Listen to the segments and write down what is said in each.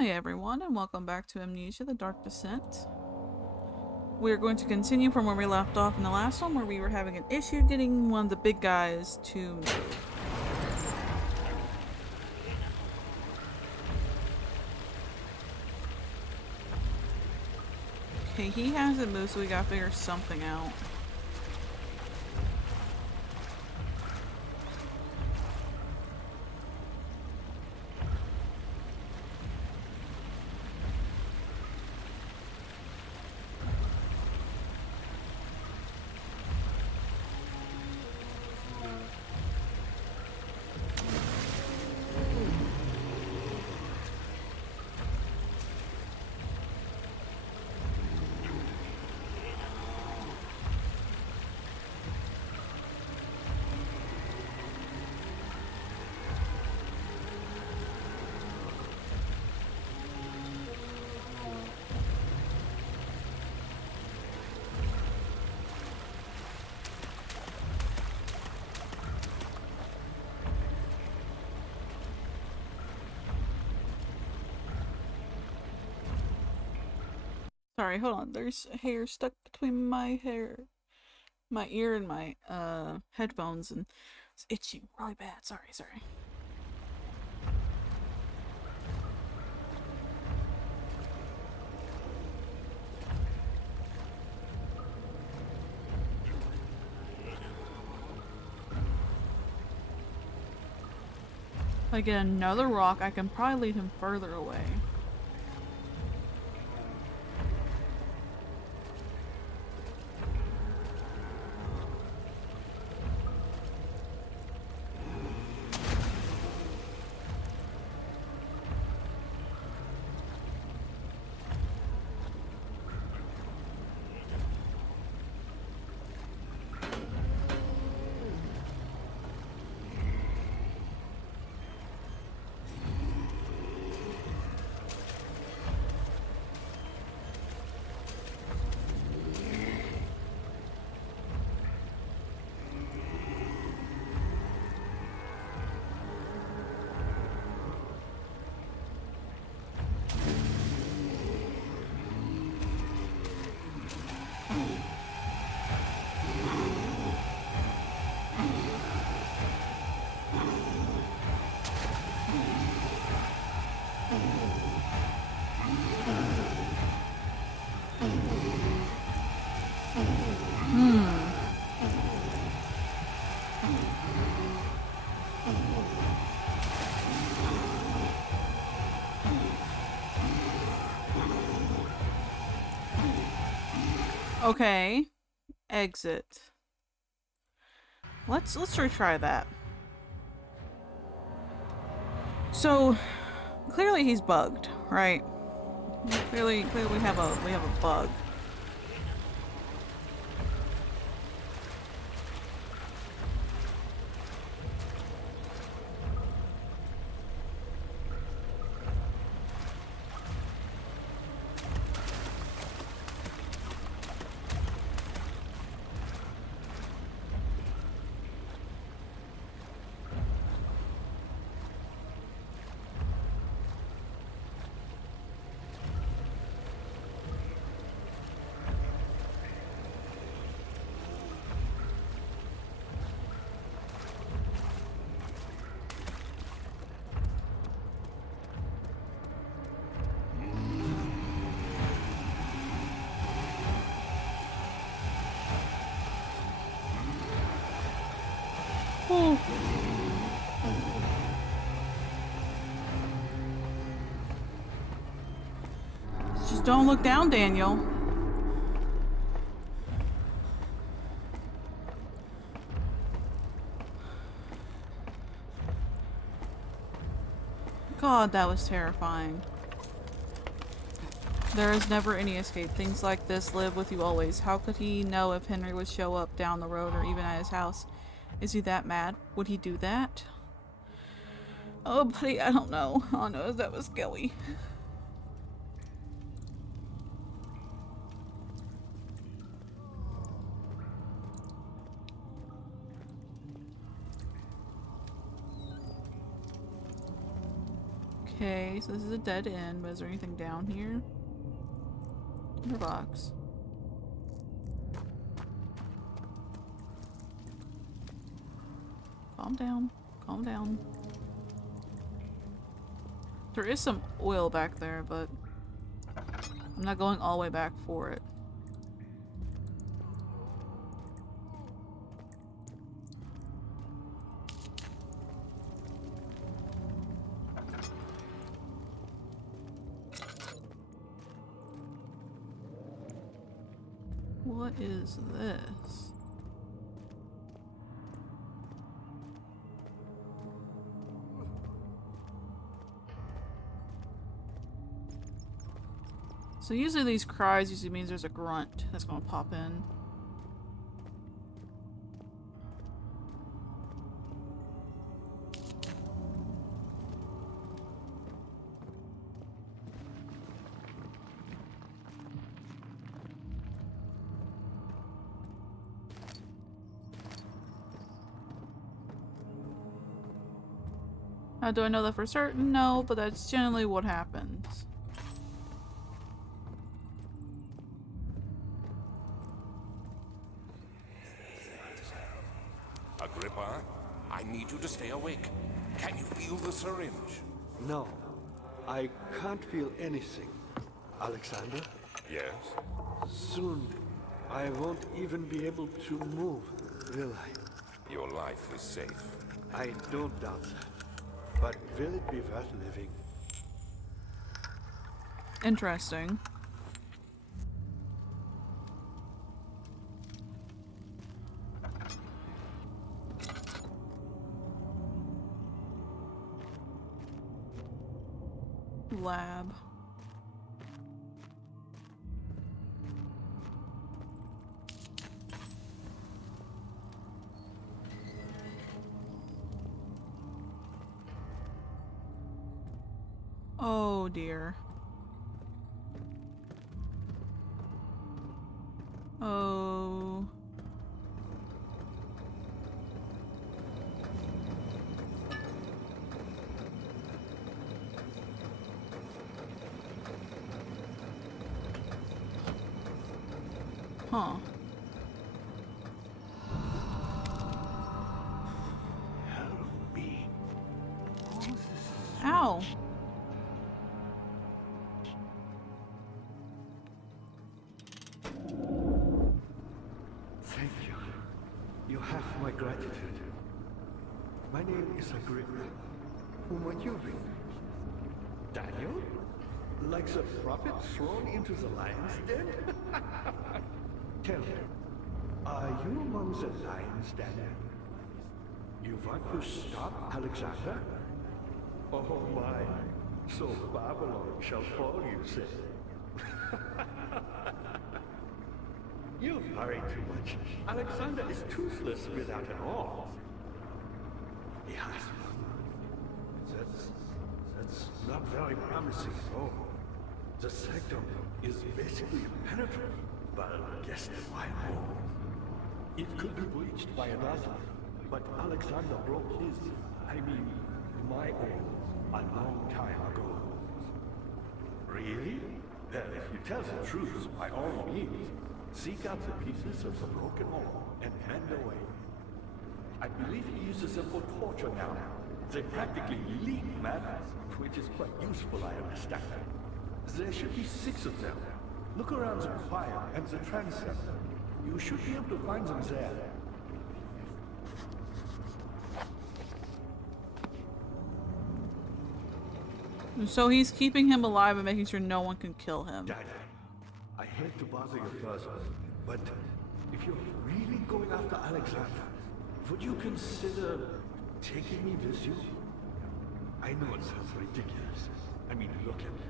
Hi everyone, and welcome back to Amnesia, the Dark Descent. We're going to continue from where we left off in the last one, where we were having an issue getting one of the big guys to move. Okay, he hasn't moved, so we gotta figure something out. Sorry, hold on. There's hair stuck between my ear and my headphones, and it's itching really bad. Sorry. If I get another rock, I can probably lead him further away. Okay. Exit. Let's retry that. So clearly he's bugged, right? Clearly we have a bug. Oh. Just don't look down, Daniel. God, that was terrifying. There is never any escape. Things like this live with you always. How could he know if Henry would show up down the road or even at his house? Is he that mad? Would he do that? Oh, buddy, I don't know. All I know is that was scary. Okay, so this is a dead end, but is there anything down here? Your box. Calm down. Calm down. There is some oil back there, but I'm not going all the way back for it. What is this? So usually these cries usually means there's a grunt that's gonna pop in. Now, do I know that for certain? No, but that's generally what happens. Agrippa, I need you to stay awake. Can you feel the syringe? No, I can't feel anything. Alexander, Yes? soon I won't even be able to move, will I? Your life is safe. I don't doubt that. But will it be worth living? Interesting. Lab. Oh dear. Oh. Huh. Help me. Ow. Thank you. You have my gratitude. My name is Agrippa. Who might you be? Daniel? Like the prophet thrown into the lion's den? Tell me, are you among the lions, Daniel? You want to stop Alexander? Oh my, so Babylon shall fall, you say. You worry too much. Alexander is toothless without an arm. Yes. That's not very promising at all. The sanctum is basically impenetrable, but guess why not? It could be breached by another, but Alexander broke his, my own, a long time ago. Really? Well, if you tell the truth, by all means, seek out the pieces of the broken wall and mend away. I believe he uses them for torture now. They practically leak matter, which is quite useful, I understand. There should be 6 of them. Look around the choir and the transept. You should be able to find them there. So he's keeping him alive and making sure no one can kill him. Dad, I hate to bother you further, but if you're really going after Alexander, would you consider taking me with you? I know it sounds ridiculous. Look at me.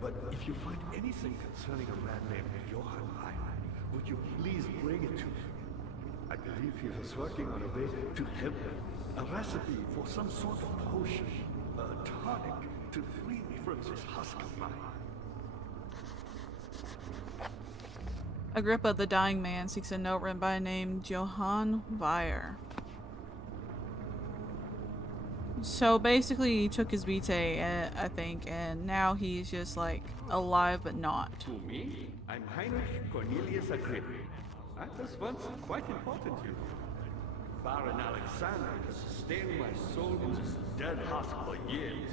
But if you find anything concerning a man named Johann Weyer, would you please bring it to me? I believe he was working on a way to help me. A recipe for some sort of potion, a tonic, to free me from this husk of mine. Agrippa, the dying man, seeks a note written by a name Johann Weyer. So basically, he took his vitae, I think, and now he's just like alive but not. To me, I'm Heinrich Cornelius Agrippa. I was once quite important, you know. Baron Alexander has sustained my soul in this dead husk for years.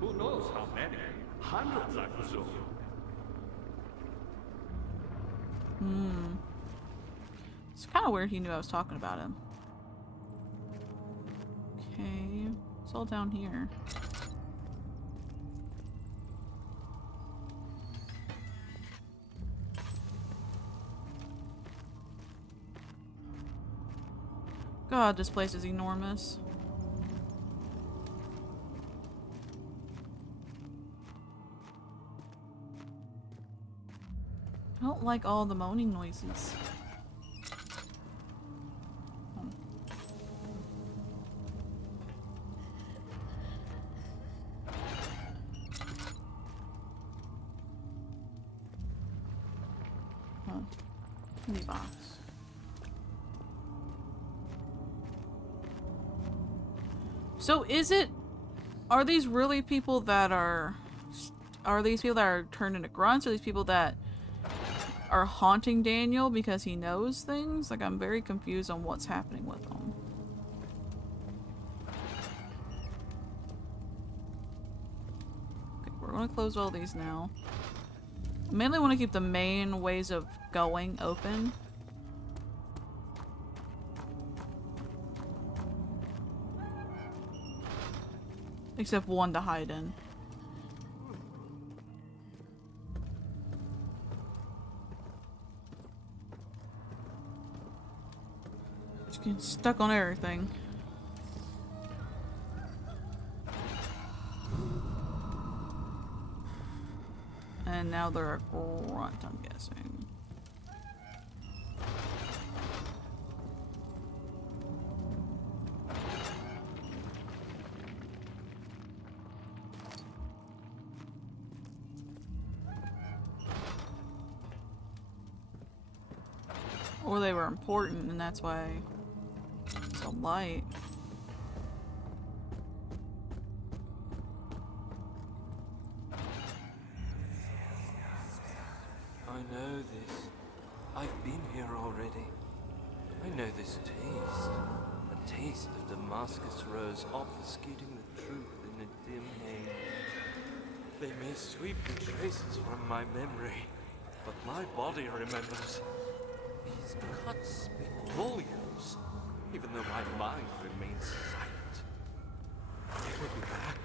Who knows how many? Hundreds, I presume. It's kind of weird he knew I was talking about him. Okay, it's all down here. God, this place is enormous. I don't like all the moaning noises. Oh. Candy box. So is it... Are these really people that are... Are these people that are turned into grunts? Or these people that are haunting Daniel because he knows things? Like, I'm very confused on what's happening with them. Okay, we're gonna close all these now. I mainly want to keep the main ways of going open. Except one to hide in. Just getting stuck on everything. And now they're a grunt, I'm guessing. Or they were important and that's why it's a light. I know this. I've been here already. I know this taste. A taste of Damascus rose obfuscating the truth in a dim haze. They may sweep the traces from my memory, but my body remembers. These cuts speak volumes, even though my mind remains silent. They will be back.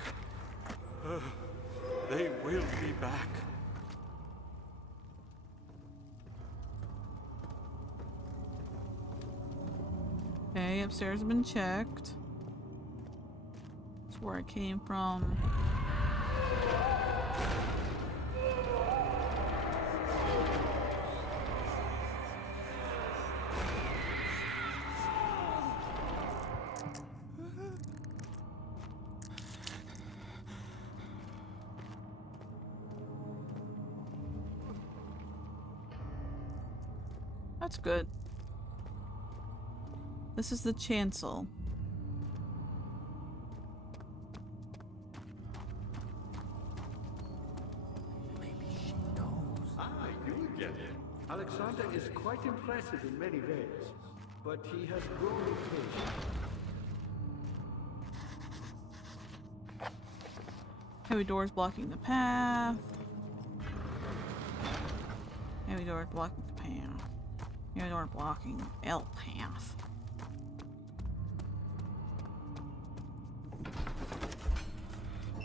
They will be back. Okay, upstairs has been checked. That's where I came from. That's good. This is the chancel. Maybe she knows. Ah, you get it. Alexander is quite impressive in many ways, but he has grown impatient. Heavy doors blocking the path. Heavy doors blocking the path. Heavy door blocking the L path.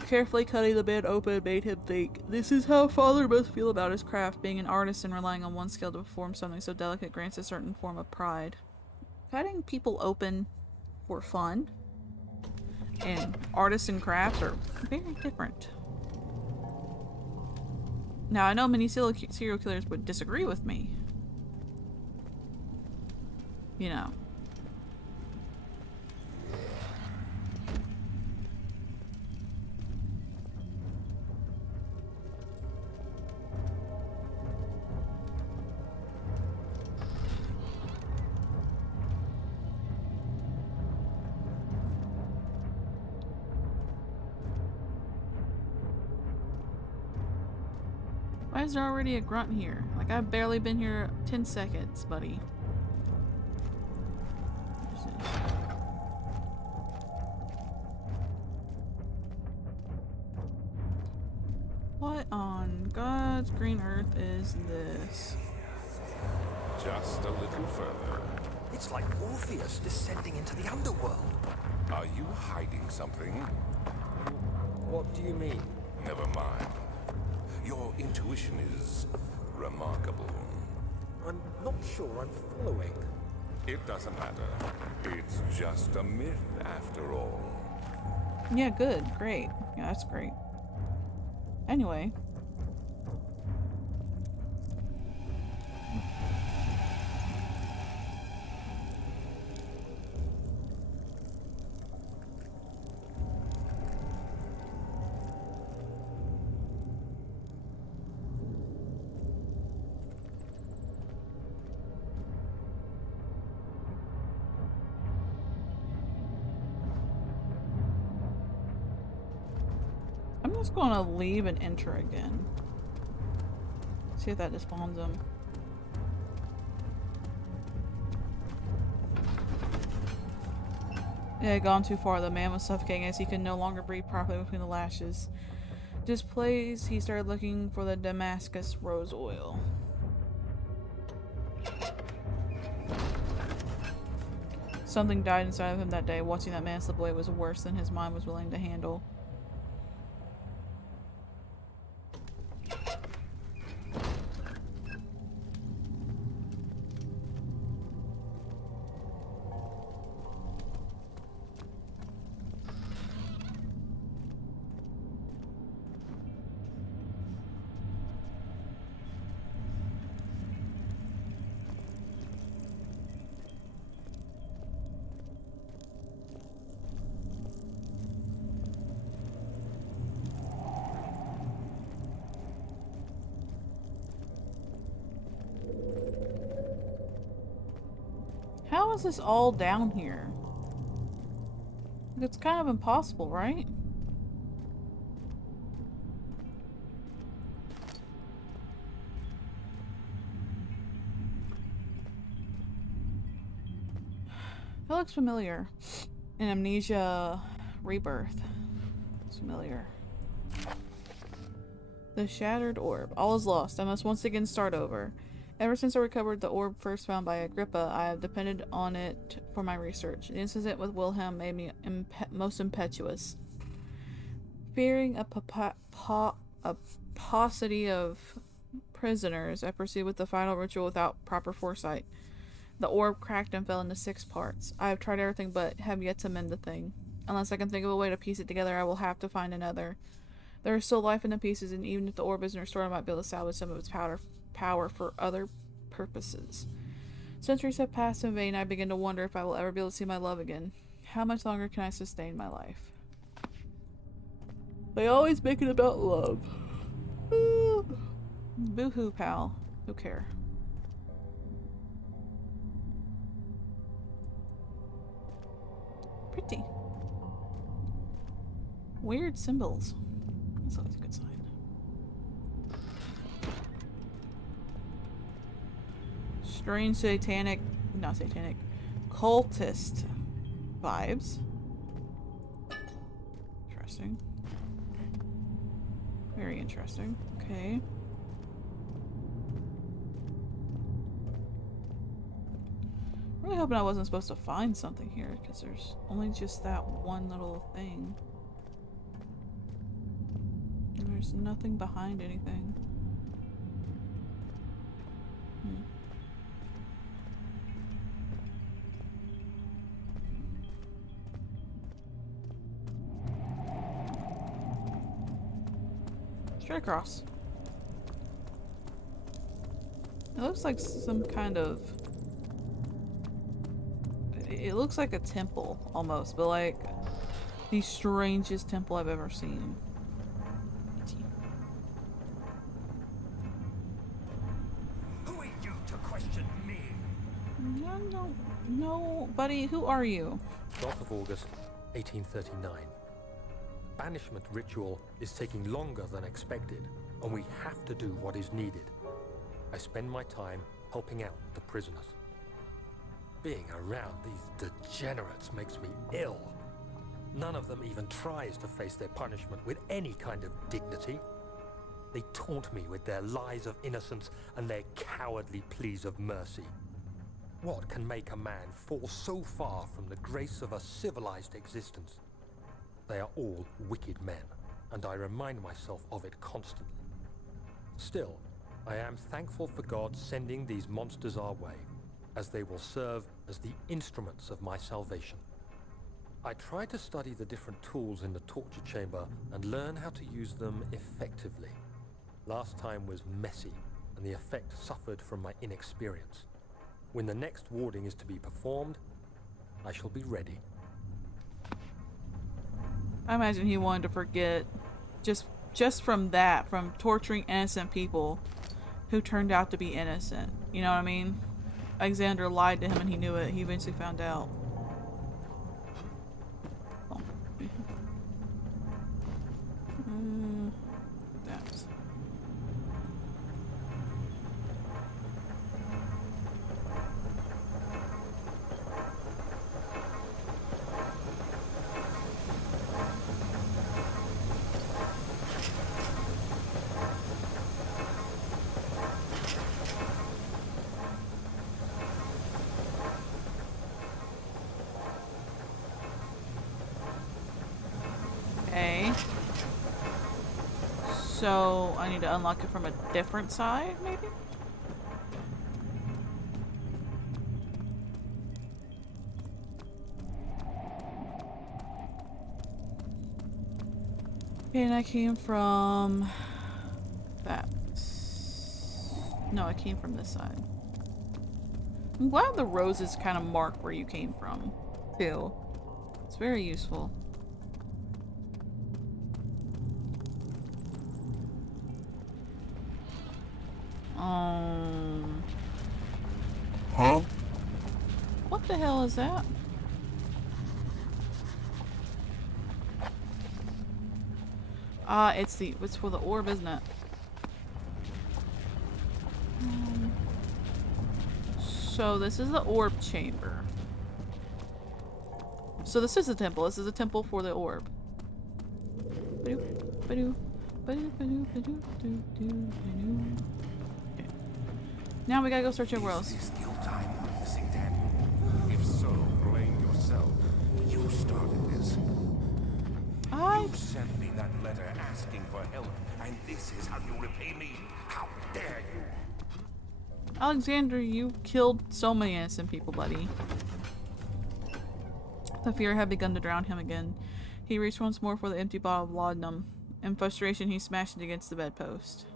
Carefully cutting the man open made him think, this is how father must feel about his craft. Being an artist and relying on one skill to perform something so delicate grants a certain form of pride. Cutting people open for fun and artists and crafts are very different. Now, I know many serial killers would disagree with me. You know. Why is there already a grunt here? Like, I've barely been here 10 seconds, buddy. This is... What on God's green earth is this? Just a little further. It's like Orpheus descending into the underworld. Are you hiding something? What do you mean? Never mind. Your intuition is remarkable. I'm not sure I'm following. It doesn't matter. It's just a myth after all. Yeah, good. Great. Yeah, that's great. Anyway. I'm just gonna leave and enter again. See if that despawns him. It had gone too far. The man was suffocating as he could no longer breathe properly between the lashes. Displays, he started looking for the Damascus rose oil. Something died inside of him that day. Watching that man slip away was worse than his mind was willing to handle. How is this all down here? It's kind of impossible, right? That looks familiar. In Amnesia Rebirth. It's familiar. The shattered orb. All is lost. I must once again start over. Ever since I recovered the orb first found by Agrippa, I have depended on it for my research. The incident with Wilhelm made me most impetuous. Fearing a paucity of prisoners, I proceeded with the final ritual without proper foresight. The orb cracked and fell into 6 parts. I have tried everything but have yet to mend the thing. Unless I can think of a way to piece it together, I will have to find another. There is still life in the pieces, and even if the orb isn't restored, I might be able to salvage some of its power for other purposes. Centuries have passed in vain. I begin to wonder if I will ever be able to see my love again. How much longer can I sustain my life? They always make it about love. Boo-hoo, pal. Who care? Pretty. Weird symbols. That's always a good sign. Strange satanic, not satanic, cultist vibes. Interesting. Very interesting. Okay. Really hoping I wasn't supposed to find something here, because there's only just that one little thing. And there's nothing behind anything. Straight across. It looks like some kind of... It looks like a temple, almost, but like the strangest temple I've ever seen. Who are you to question me? No, buddy, who are you? 12th of August, 1839. banishment ritual is taking longer than expected, and we have to do what is needed. I spend my time helping out the prisoners. Being around these degenerates makes me ill. None of them even tries to face their punishment with any kind of dignity. They taunt me with their lies of innocence and their cowardly pleas of mercy. What can make a man fall so far from the grace of a civilized existence? They are all wicked men, and I remind myself of it constantly. Still, I am thankful for God sending these monsters our way, as they will serve as the instruments of my salvation. I try to study the different tools in the torture chamber and learn how to use them effectively. Last time was messy, and the effect suffered from my inexperience. When the next warding is to be performed, I shall be ready. I imagine he wanted to forget just from that, from torturing innocent people who turned out to be innocent. You know what I mean? Alexander lied to him and he knew it. He eventually found out. Oh. That's... Okay. So I need to unlock it from a different side, maybe? Okay, and I came from that. No, I came from this side. I'm glad the roses kind of mark where you came from, too. It's very useful. Huh? What the hell is that? It's for the orb, isn't it? So this is the orb chamber. So this is a temple. This is a temple for the orb. Okay. Now we gotta go search everywhere else. Is this guilt I'm witnessing, Daniel? If so, blame yourself. You started this. You sent me that letter asking for help, and this is how you repay me? How dare you? Alexander, you killed so many innocent people, buddy. The fear had begun to drown him again. He reached once more for the empty bottle of laudanum. In frustration, he smashed it against the bedpost.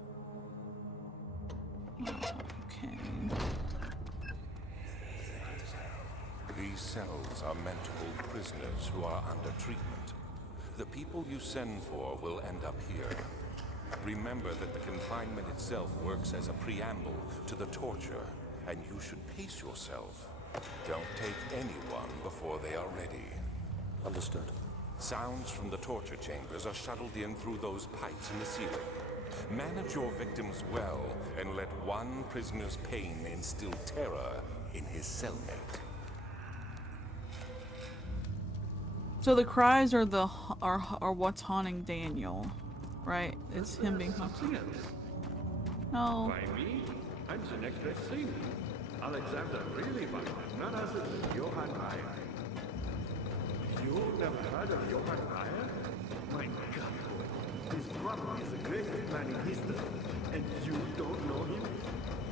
Okay. These cells are meant to hold prisoners who are under treatment. The people you send for will end up here. Remember that the confinement itself works as a preamble to the torture, and you should pace yourself. Don't take anyone before they are ready. Understood. Sounds from the torture chambers are shuttled in through those pipes in the ceiling. Manage your victims well, and let one prisoner's pain instill terror in his cellmate. So the cries are what's haunting Daniel, right? It's him being haunted. No. By me? I'm the next best thing. Alexander really was none other than Johann Meyer. You've never heard of Johann Meyer? My God, boy. His brother is the greatest man in history, and you don't know him?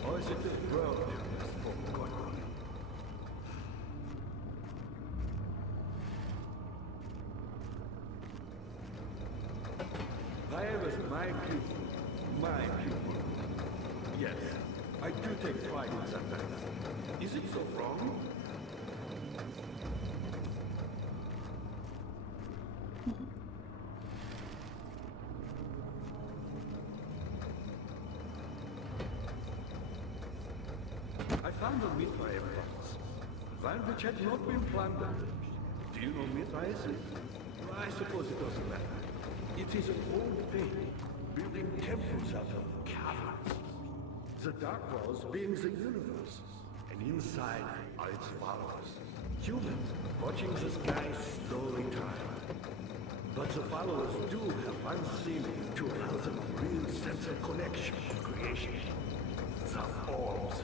Or is it the world that has forgotten him? Meyer was my pupil. My pupil. Yes, I do take pride in that. Is it so wrong? I found a Mithraeum box, one which had not been plundered. Do you know Mithraeum? I suppose it doesn't matter. It is an old faith, building temples out of caverns. The Dark Walls being the universe, and inside are its followers. Humans watching the sky slowly turn. But the followers do have one thing to allow them a real sense of connection to creation. The orbs.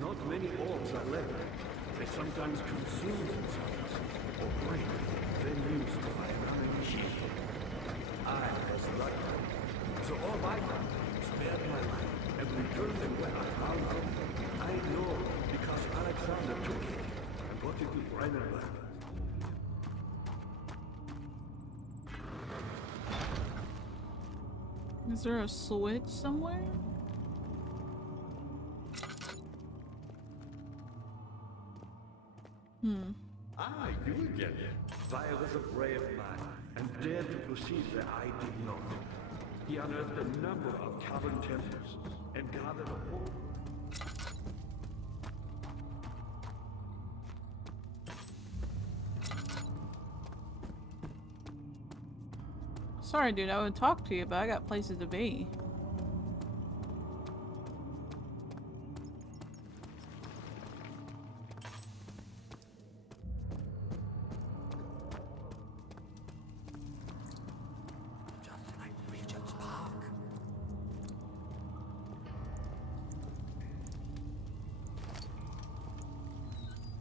Not many orbs are left. They sometimes consume themselves, or break, then used by an AMNESIA. I was lucky. So orb I found spared my life and returned to where I found them. I know because Alexander took it and brought it to Brennenberg. Is there a switch somewhere? Ah, you again. Vi was a brave man and dared to proceed where I did not. He unearthed a number of cavern temples and gathered a whole... Sorry, dude, I would talk to you, but I got places to be. Just like Regent's Park.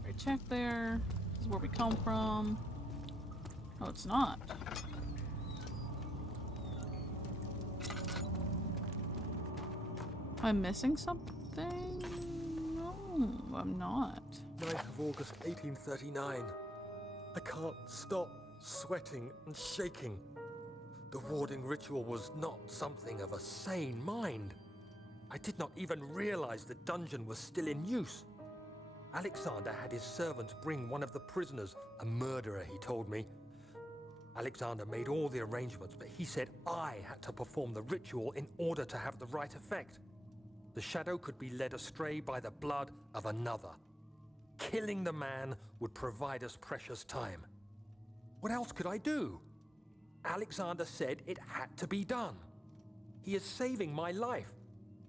Right, check there. This is where we come from. No, it's not. Am I missing something? No, I'm not. 9th of August 1839. I can't stop sweating and shaking. The warding ritual was not something of a sane mind. I did not even realize the dungeon was still in use. Alexander had his servants bring one of the prisoners, a murderer, he told me. Alexander made all the arrangements, but he said I had to perform the ritual in order to have the right effect. The shadow could be led astray by the blood of another. Killing the man would provide us precious time. What else could I do? Alexander said it had to be done. He is saving my life.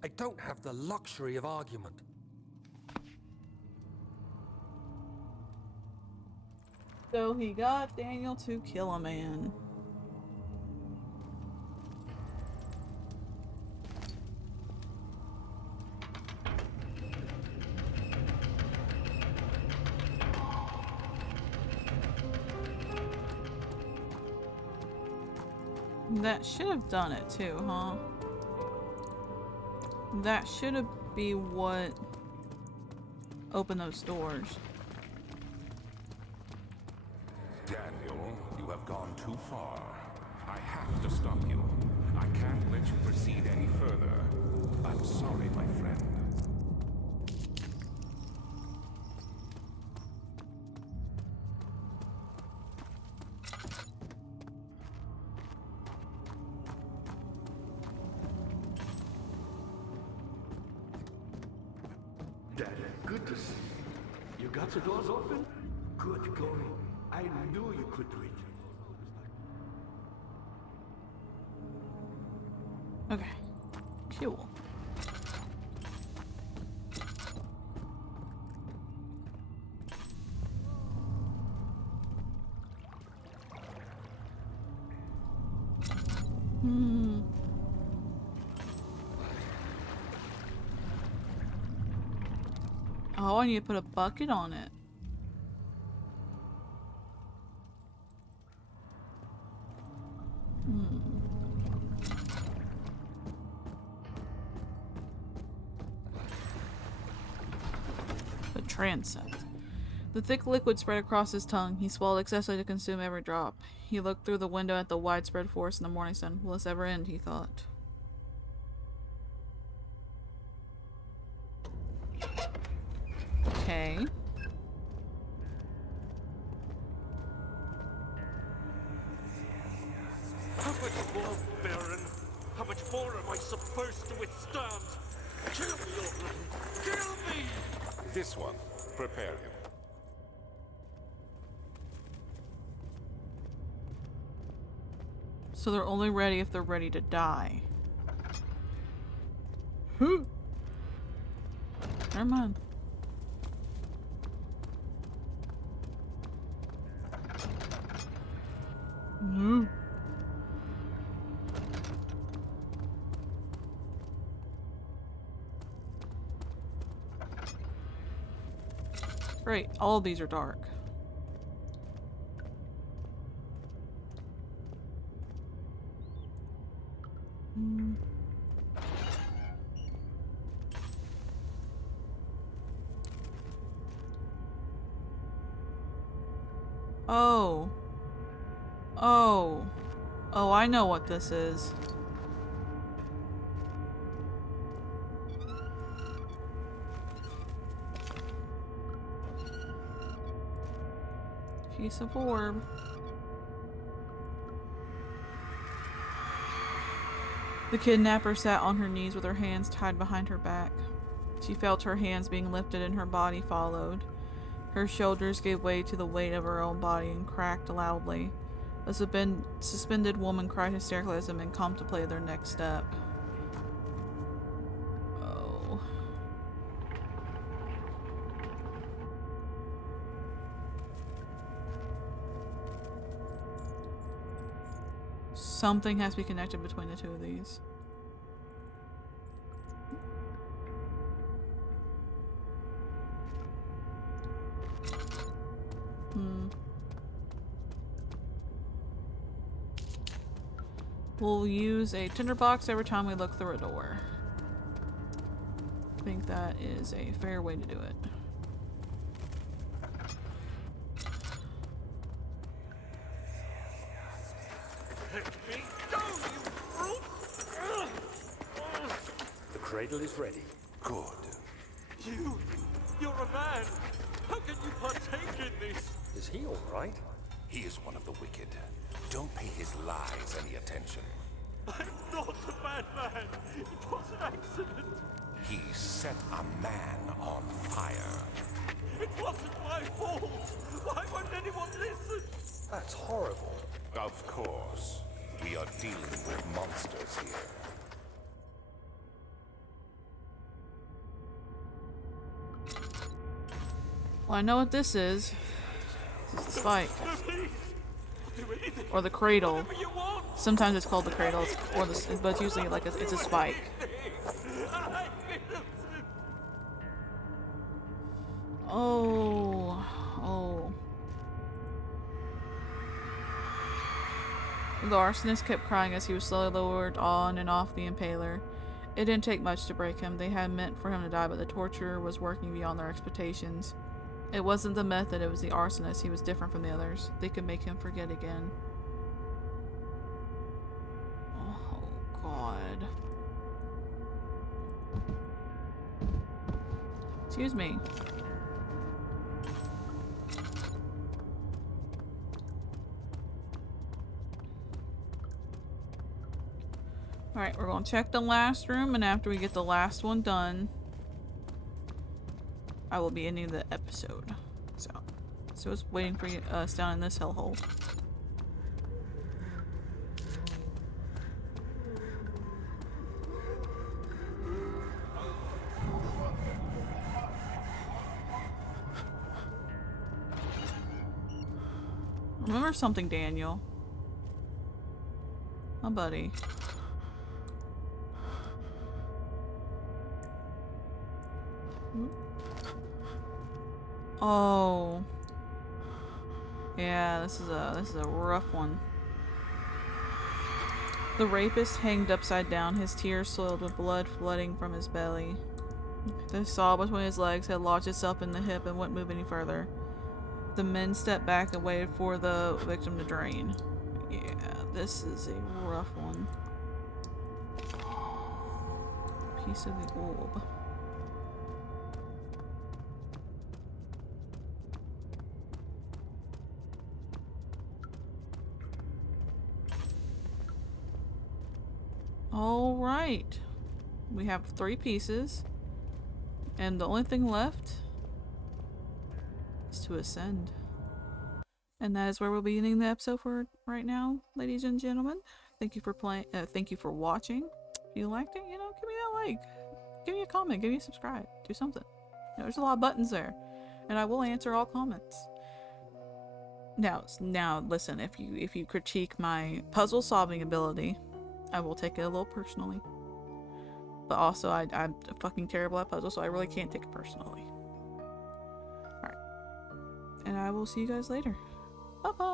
I don't have the luxury of argument. So he got Daniel to kill a man. That should have done it too, huh? That should have been what opened those doors. Daniel, you have gone too far. I have to stop you. I can't let you proceed any further. I'm sorry, my friend. Dad, good to see you. You got the doors open? Good going. I knew you could do it. Okay. Cool. Oh, I need to put a bucket on it. The transept. The thick liquid spread across his tongue. He swallowed excessively to consume every drop. He looked through the window at the widespread forest in the morning sun. Will this ever end, he thought. Okay. How much more, Baron? How much more of This one. Prepare him. So they're only ready if they're ready to die. Whew. Never mind. No. Great, all of these are dark. Oh. Oh. Oh, I know what this is. Piece of orb. The kidnapper sat on her knees with her hands tied behind her back. She felt her hands being lifted and her body followed. Her shoulders gave way to the weight of her own body and cracked loudly. A suspended woman cried hysterically as the men contemplated their next step. Oh. Something has to be connected between the two of these. We'll use a tinderbox every time we look through a door. I think that is a fair way to do it. The cradle is ready. Good. You're a man! How can you partake in this? Is he all right? He is one of the wicked. Don't pay his lies any attention. I'm not a bad man! It was an accident! He set a man on fire. It wasn't my fault! Why won't anyone listen? That's horrible. Of course. We are dealing with monsters here. Well, I know what this is. This is the spike. No, please! I'll do anything! Or the cradle. Whatever you want! Sometimes it's called the cradle, or the, but it's usually like it's a spike. I'm innocent! Oh. Oh. The arsonist kept crying as he was slowly lowered on and off the impaler. It didn't take much to break him. They had meant for him to die, but the torture was working beyond their expectations. It wasn't the method, it was the arsonist. He was different from the others. They could make him forget again. Oh, God. Excuse me. Alright, we're gonna check the last room, and after we get the last one done, I will be ending the episode. So it's waiting for us down in this hellhole. Remember something, Daniel. My buddy. Oh. Yeah, this is a rough one. The rapist hanged upside down, his tears soiled with blood flooding from his belly. The saw between his legs had lodged itself in the hip and wouldn't move any further. The men stepped back and waited for the victim to drain. Yeah, this is a rough one. Piece of the orb. Alright. We have 3 pieces. And the only thing left is to ascend. And that is where we'll be ending the episode for right now, ladies and gentlemen. Thank you for playing. Thank you for watching. If you liked it, you know, give me that like, give me a comment, give me a subscribe, do something. You know, there's a lot of buttons there, and I will answer all comments. Now, listen. If you critique my puzzle solving ability, I will take it a little personally. But also, I'm fucking terrible at puzzles, so I really can't take it personally. Alright. And I will see you guys later. Bye-bye!